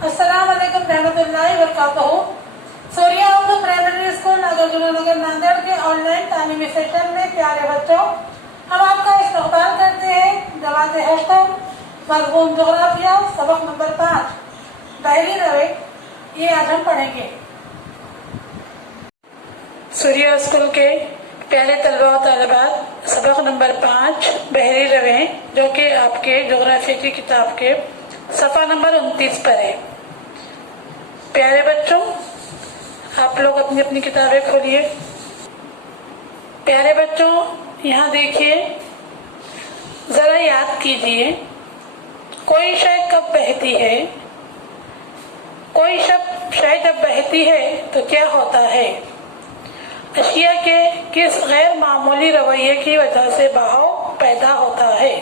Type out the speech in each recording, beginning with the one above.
अस्सलाम वालेकुम रहमतुल्लाहि व बरकातहू। सूर्या उर्दू प्राइमरी स्कूल नगर नांदेड़ के ऑनलाइन तालीमी सेशन में प्यारे बच्चों, हम आपका इस्तकबाल करते हैं। जमात हश्तम मज़मून जोग्राफिया सबक नंबर 5 बहरी रवे, ये आज हम पढ़ेंगे। सूर्या स्कूल के प्यारे तलबा और तालिबात, सबक नंबर 5 बहरी रवे, जो कि आपके जोग्राफिया की किताब के सफ़ा नंबर 29 पर है। प्यारे बच्चों, आप लोग अपनी अपनी किताबें खोलिए। प्यारे बच्चों, यहाँ देखिए, जरा याद कीजिए, कोई शय कब बहती है? कोई शय जब बहती है तो क्या होता है? अशिया के किस गैर मामूली रवैये की वजह से बहाव पैदा होता है?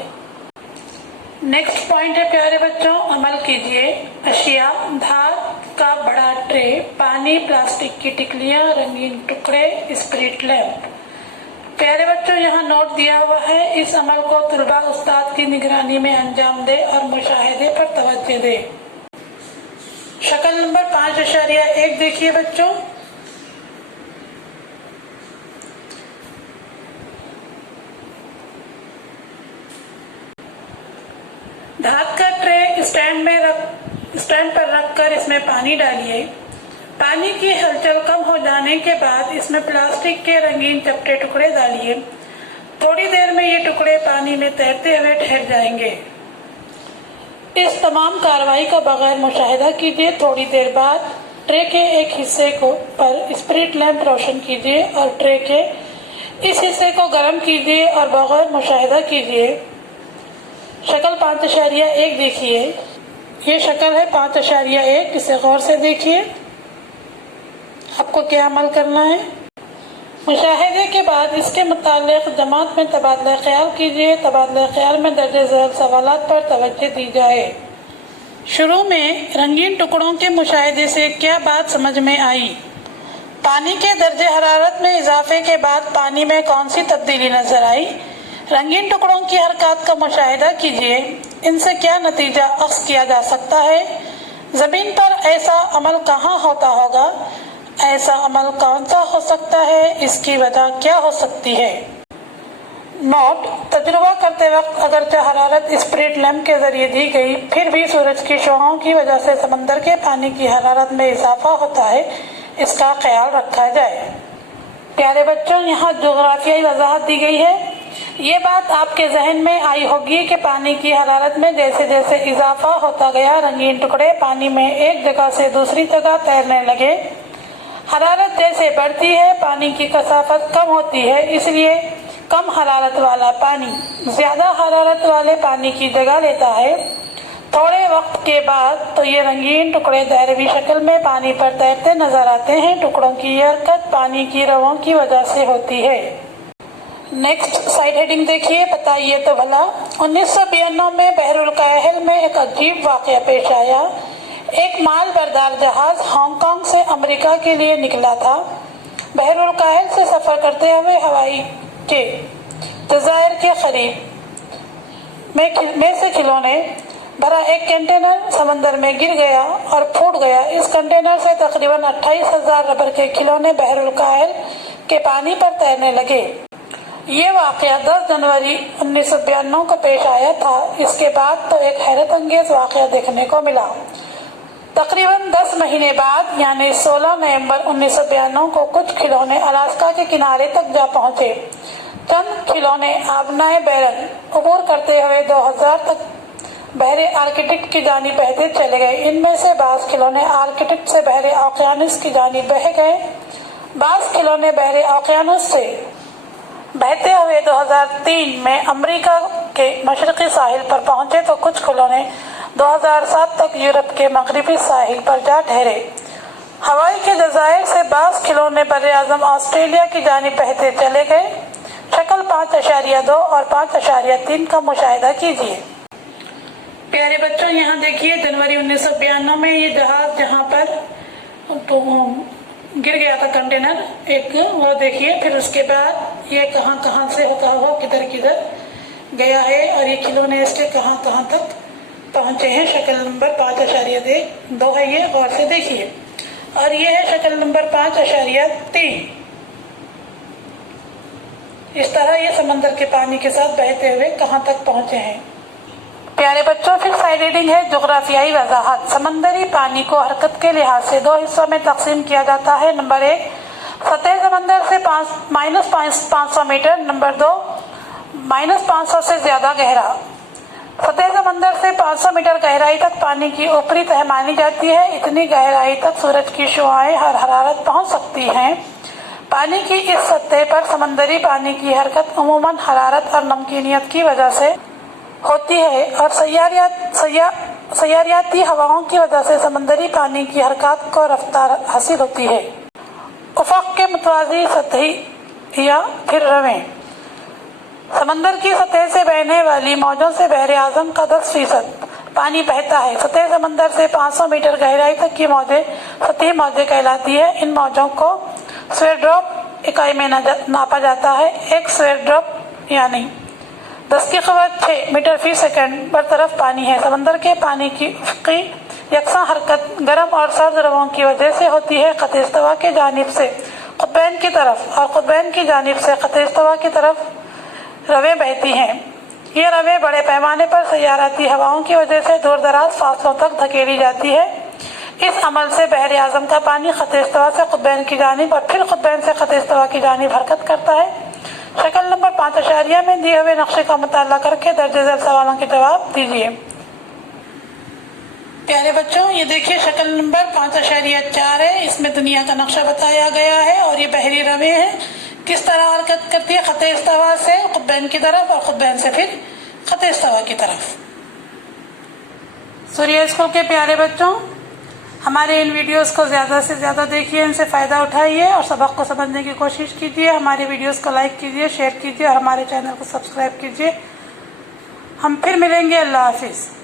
नेक्स्ट पॉइंट है प्यारे बच्चों, अमल कीजिए। अशिया, धात का बड़ा ट्रे, पानी, प्लास्टिक की टिकलियां, रंगीन टुकड़े, स्पिरिट लैंप। प्यारे बच्चों, यहाँ नोट दिया हुआ है, इस अमल को तुलबा उस्ताद की निगरानी में अंजाम दे और मुशाहिदे पर तवज्जो दे। शक्ल नंबर 5.1 देखिए बच्चों। धात का ट्रे स्टैंड पर रखकर इसमें पानी डालिए। पानी की हलचल कम हो जाने के बाद इसमें प्लास्टिक के रंगीन चपटे टुकड़े डालिए। थोड़ी देर में ये टुकड़े पानी में तैरते हुए ठहर जाएंगे। इस तमाम कार्रवाई का बगैर मुशाहिदा कीजिए। थोड़ी देर बाद ट्रे के एक हिस्से को पर स्पिरिट लैंप रोशन कीजिए और ट्रे के इस हिस्से को गर्म कीजिए और बगैर मुशाहिदा कीजिए। शक्ल 5.1 देखिए, ये शक्ल है 5.1, इसे गौर से देखिए। आपको क्या अमल करना है? मुशाहिदे के बाद इसके मुतालिक जमात में तबादला ख्याल कीजिए। तबादला ख्याल में दर्ज झैल सवालात पर तवज्जो दी जाए। शुरू में रंगीन टुकड़ों के मुशाहिदे से क्या बात समझ में आई? पानी के दर्जे हरारत में इजाफे के बाद पानी में कौन सी तब्दीली नजर आई? रंगीन टुकड़ों की हरकत का मुशाहिदा कीजिए, इनसे क्या नतीजा अख्ज़ किया जा सकता है? ज़मीन पर ऐसा अमल कहाँ होता होगा? ऐसा अमल कौन सा हो सकता है? इसकी वजह क्या हो सकती है? नोट: तजुर्बा करते वक्त अगरचे हरारत स्पिरिट लैंप के जरिए दी गई, फिर भी सूरज की शुआओं की वजह से समंदर के पानी की हरारत में इजाफा होता है, इसका ख्याल रखा जाए। प्यारे बच्चों, यहाँ जोग्राफियाई वजाहत दी गई है। ये बात आपके जहन में आई होगी कि पानी की हरारत में जैसे जैसे इजाफा होता गया, रंगीन टुकड़े पानी में एक जगह से दूसरी जगह तैरने लगे। हरारत जैसे बढ़ती है, पानी की कसाफत कम होती है, इसलिए कम हरारत वाला पानी ज्यादा हरारत वाले पानी की जगह लेता है। थोड़े वक्त के बाद तो ये रंगीन टुकड़े दायरवी शक्ल में पानी पर तैरते नजर आते हैं। टुकड़ों की ये हरकत पानी की रवों की वजह से होती है। नेक्स्ट साइड हेडिंग देखिए, बताइए तो भला। 1992 में बहरुल काहिल में एक अजीब वाकया पेश आया। एक माल बरदार जहाज हांगकांग से अमेरिका के लिए निकला था। बहरुल काहिल से सफर करते हुए हवाई के जजायर के करीब में से खिलौने भरा एक कंटेनर समंदर में गिर गया और फूट गया। इस कंटेनर से तकरीबन 28,000 रबर के खिलौने बहरुल काहिल के पानी पर तैरने लगे। ये वाकया 10 जनवरी 1992 को पेश आया था। इसके बाद तो एक हैरत अंगेज वाकया देखने को मिला। तकरीबन 10 महीने बाद यानी 16 नवंबर 1992 को कुछ खिलौने अलास्का के किनारे तक जा पहुंचे। चंद खिलौने आबनाए बैरन अबूर करते हुए 2000 तक बहरे आर्कटिक की जानिब बहते चले गए। इनमें से बाज़ खिलौने आर्कटिक से बहरे ओकियानस की जानिब बह गए। बाज़ खिलौने बहरे ओकियानस से बहते हुए 2003 में अमेरिका के मशरकी साहिल पर पहुंचे तो कुछ खिलौने 2007 तक यूरोप के मगरबी साहिल पर जा ठहरे। हवाई के जजायर से बाज़ खिलौने बर्र-ए-आज़म ऑस्ट्रेलिया की जानिब बहते चले गए। शक्ल 5.2 और 5.3 का मुशाहिदा कीजिए। प्यारे बच्चों, यहाँ देखिए, जनवरी 1992 में ये जहाज जहाँ पर तो गिर गया था कंटेनर एक, वो देखिए। फिर उसके बाद ये कहाँ कहाँ से होता हुआ किधर किधर गया है और ये खिलौने इसके कहाँ कहाँ तक पहुंचे हैं। शक्ल नंबर 5.2 है, ये गौर से देखिए। और ये है शक्ल नंबर 5.3। इस तरह ये समंदर के पानी के साथ बहते हुए कहाँ तक पहुंचे हैं। प्यारे बच्चों, फिर साइड रीडिंग है जोग्राफियाई वजाहत। समंदरी पानी को हरकत के लिहाज से 2 हिस्सों में तकसीम किया जाता है। नंबर 1, सतह समंदर से -500 मीटर। नंबर 2, -500 से ज्यादा गहरा। सतह समंदर से 500 मीटर गहराई तक पानी की ऊपरी तह मानी जाती है। इतनी गहराई तक सूरज की शुआएं हर हरारत पहुंच सकती हैं। पानी की इस सतह पर समंदरी पानी की हरकत अमूमन हरारत और नमकीनियत की वजह से होती है और सैयारियाती हवाओं की वजह से समंदरी पानी की हरकत को रफ्तार हासिल होती है। उफ़क़ के मुतवाज़ी सतही या फिर रवें। समंदर की सतह से बहने वाली मौजों से बहरे आज़म का 10% पानी बहता है। सतह समंदर से 500 मीटर गहराई तक की मौजें सतही मौजें कहलाती है। इन मौजों को स्वेर ड्रॉप इकाई में नापा जाता है। एक स्वेर ड्रॉप यानी 10 की क़वत 6 मीटर फी सेकंड बरतरफ पानी है। समंदर के पानी की उफ़क़ी यकसा हरकत गर्म और सर्द रवों की वजह से होती है। ख़त-ए-इस्तवा के जानिब से क़ुतबैन की तरफ और क़ुतबैन की जानिब से ख़त-ए-इस्तवा की तरफ रवें बहती हैं। ये रवें बड़े पैमाने पर सैयाराती हवाओं की वजह से दूर दराज फासलों तक धकेली जाती है। इस अमल से बहर आज़म का पानी ख़त-ए-इस्तवा से क़ुतबैन की जानिब और फिर क़ुतबैन से ख़त-ए-इस्तवा की जानिब हरकत करता है। शक्ल नंबर 5 में दिए हुए नक्शे का मुताला करके दर्ज झेल सवालों के जवाब दीजिए। प्यारे बच्चों, ये देखिए शक्ल नंबर 5.4 है। इसमें दुनिया का नक्शा बताया गया है और ये बहरी रवें हैं किस तरह हरकत करती है ख़त-ए-इस्तवा से क़ुतबैन की तरफ और क़ुतबैन से फिर ख़त-ए-इस्तवा की तरफ। सूर्य स्कूल के प्यारे बच्चों, हमारे इन वीडियोस को ज़्यादा से ज़्यादा देखिए, इनसे फ़ायदा उठाइए और सबक को समझने की कोशिश कीजिए। हमारे वीडियोस को लाइक कीजिए, शेयर कीजिए और हमारे चैनल को सब्सक्राइब कीजिए। हम फिर मिलेंगे। अल्लाह हाफिज़।